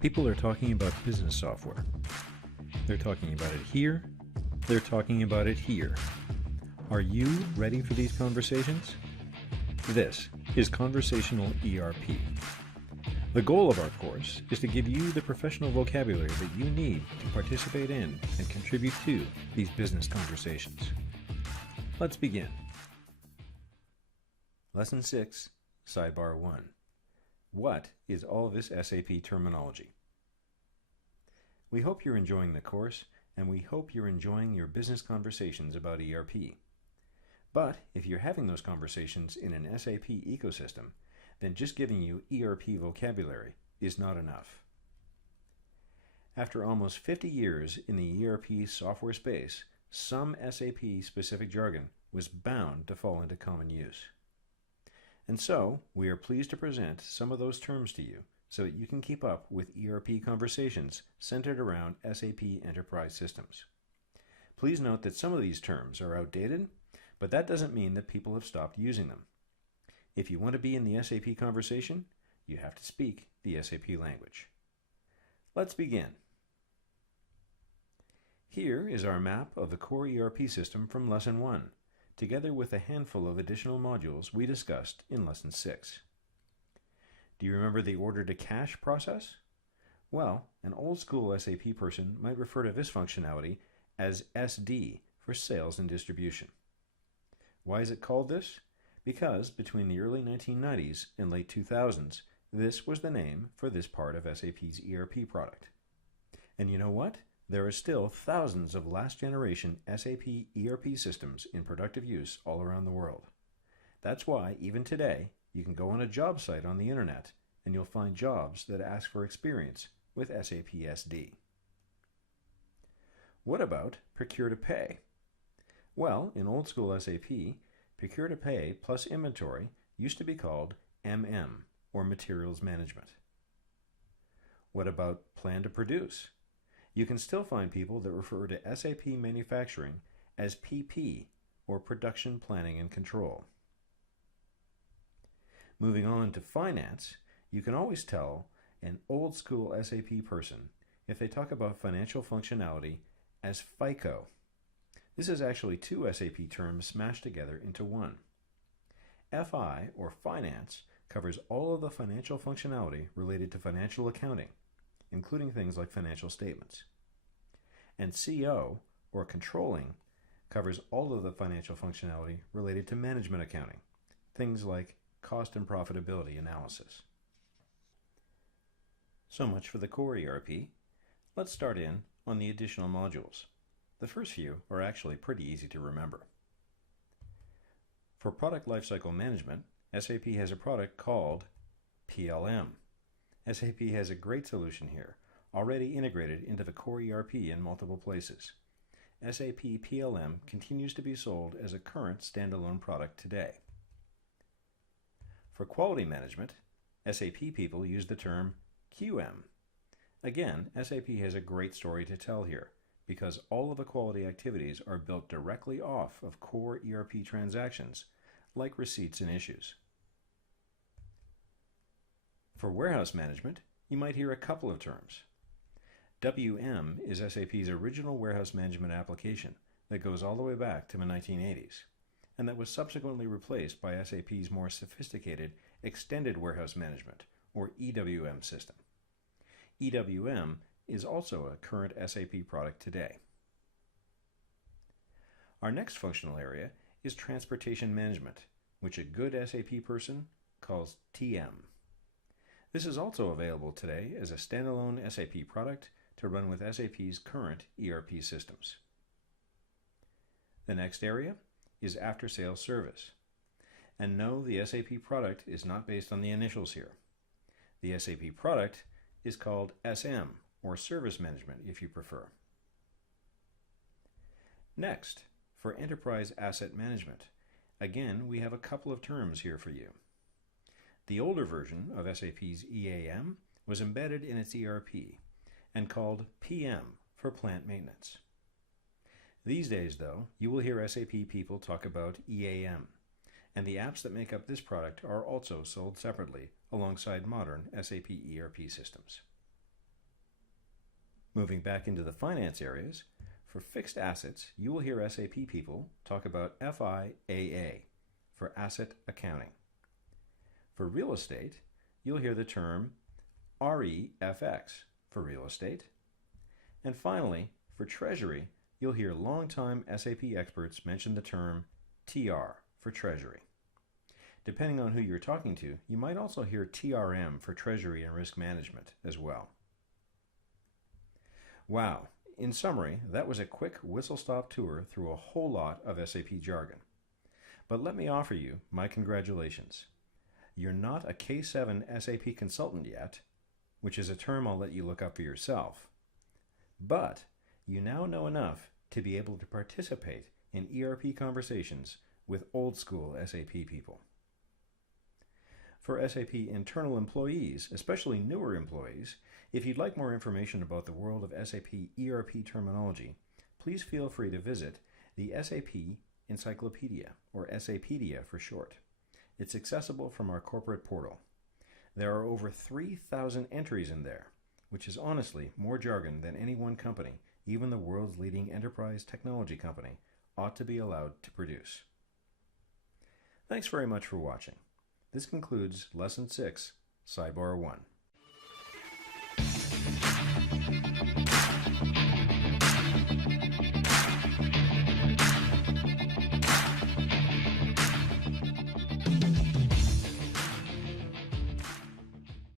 People are talking about business software. They're talking about it here. They're talking about it here. Are you ready for these conversations? This is Conversational ERP. The goal of our course is to give you the professional vocabulary that you need to participate in and contribute to these business conversations. Let's begin. Lesson 6, Sidebar 1. What is all this SAP terminology? We hope you're enjoying the course, and we hope you're enjoying your business conversations about ERP. But if you're having those conversations in an SAP ecosystem, then just giving you ERP vocabulary is not enough. After almost 50 years in the ERP software space, some SAP-specific jargon was bound to fall into common use. And so, we are pleased to present some of those terms to you so that you can keep up with ERP conversations centered around SAP enterprise systems. Please note that some of these terms are outdated, but that doesn't mean that people have stopped using them. If you want to be in the SAP conversation, you have to speak the SAP language. Let's begin. Here is our map of the core ERP system from Lesson 1, together with a handful of additional modules we discussed in Lesson 6. Do you remember the order to cash process? Well, an old school SAP person might refer to this functionality as SD for sales and distribution. Why is it called this? Because between the early 1990s and late 2000s, this was the name for this part of SAP's ERP product. And you know what? There are still thousands of last-generation SAP ERP systems in productive use all around the world. That's why, even today, you can go on a job site on the internet and you'll find jobs that ask for experience with SAP SD. What about procure to pay? Well, in old school SAP, procure to pay plus inventory used to be called MM, or materials management. What about plan to produce? You can still find people that refer to SAP manufacturing as PP, or production planning and control. Moving on to finance, you can always tell an old school SAP person if they talk about financial functionality as FICO. This is actually two SAP terms smashed together into one. FI, or finance, covers all of the financial functionality related to financial accounting, including things like financial statements. And CO, or controlling, covers all of the financial functionality related to management accounting, things like cost and profitability analysis. So much for the core ERP. Let's start in on the additional modules. The first few are actually pretty easy to remember. For product lifecycle management, SAP has a product called PLM. SAP has a great solution here, already integrated into the core ERP in multiple places. SAP PLM continues to be sold as a current standalone product today. For quality management, SAP people use the term QM. Again, SAP has a great story to tell here, because all of the quality activities are built directly off of core ERP transactions, like receipts and issues. For warehouse management, you might hear a couple of terms. WM is SAP's original warehouse management application that goes all the way back to the 1980s, and that was subsequently replaced by SAP's more sophisticated Extended Warehouse Management, or EWM system. EWM is also a current SAP product today. Our next functional area is transportation management, which a good SAP person calls TM. This is also available today as a standalone SAP product to run with SAP's current ERP systems. The next area is after-sales service. And no, the SAP product is not based on the initials here. The SAP product is called SM, or Service Management if you prefer. Next, for Enterprise Asset Management, again we have a couple of terms here for you. The older version of SAP's EAM was embedded in its ERP and called PM for plant maintenance. These days, though, you will hear SAP people talk about EAM, and the apps that make up this product are also sold separately alongside modern SAP ERP systems. Moving back into the finance areas, for fixed assets, you will hear SAP people talk about FIAA for asset accounting. For real estate, you'll hear the term REFX for real estate. And finally, for treasury, you'll hear longtime SAP experts mention the term TR for treasury. Depending on who you're talking to, you might also hear TRM for treasury and risk management as well. Wow, in summary, that was a quick whistle-stop tour through a whole lot of SAP jargon. But let me offer you my congratulations. You're not a K7 SAP consultant yet, which is a term I'll let you look up for yourself. But you now know enough to be able to participate in ERP conversations with old-school SAP people. For SAP internal employees, especially newer employees, if you'd like more information about the world of SAP ERP terminology, please feel free to visit the SAP Encyclopedia, or SAPedia for short. It's accessible from our corporate portal. There are over 3,000 entries in there, which is honestly more jargon than any one company, even the world's leading enterprise technology company, ought to be allowed to produce. Thanks very much for watching. This concludes Lesson 6, Sidebar 1.